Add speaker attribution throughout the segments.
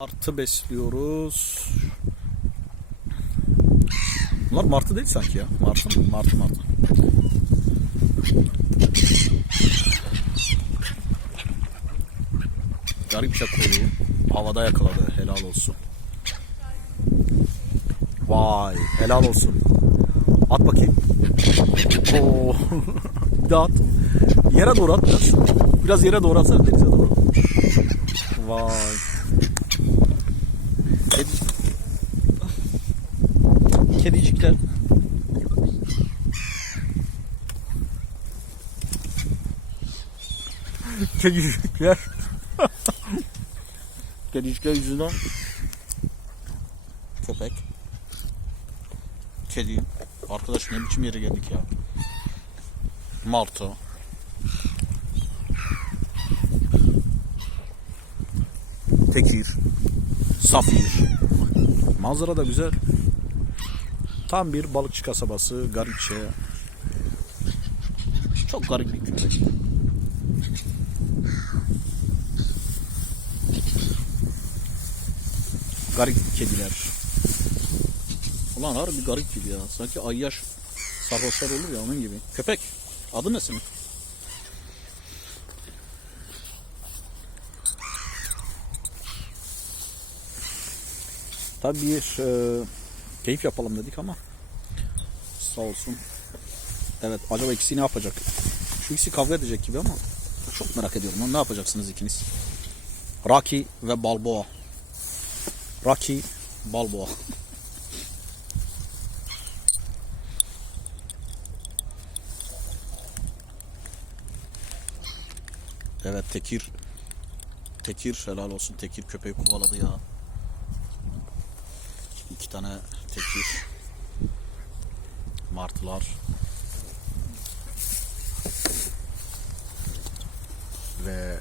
Speaker 1: Martı besliyoruz. Bunlar martı değil sanki ya. Martı, martı, martı. Garip koyu. Havada yakaladı. Helal olsun. Vay. Helal olsun. At bakayım. Oo. Bir daha at. Yere doğru at biraz. Biraz yere doğru atsana denize doğru. Vay. Kedi... Kedicikler. Kedicikler. Kedicikler yüzünden köpek. Kedi. Arkadaş ne biçim yere geldik ya. Martı. Tekir. Safir. Manzara da güzel. Tam bir balıkçı kasabası. Garipçe. Çok garip bir köy. Garip kediler. Ulan harbi garip gibi ya. Sanki ayyaş sarhoşlar olur ya onun gibi. Köpek. Adı ne senin? Tabii bir e, keyif yapalım dedik ama sağ olsun. Evet acaba ikisi ne yapacak? Şu ikisi kavga edecek gibi ama çok merak ediyorum. Ne yapacaksınız ikiniz? Rocky ve Balboa. Rocky Balboa. Evet Tekir Tekir helal olsun Tekir köpeği kovaladı ya. İki tane tekir. Martılar. Ve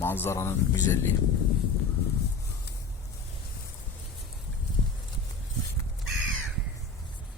Speaker 1: manzaranın güzelliği.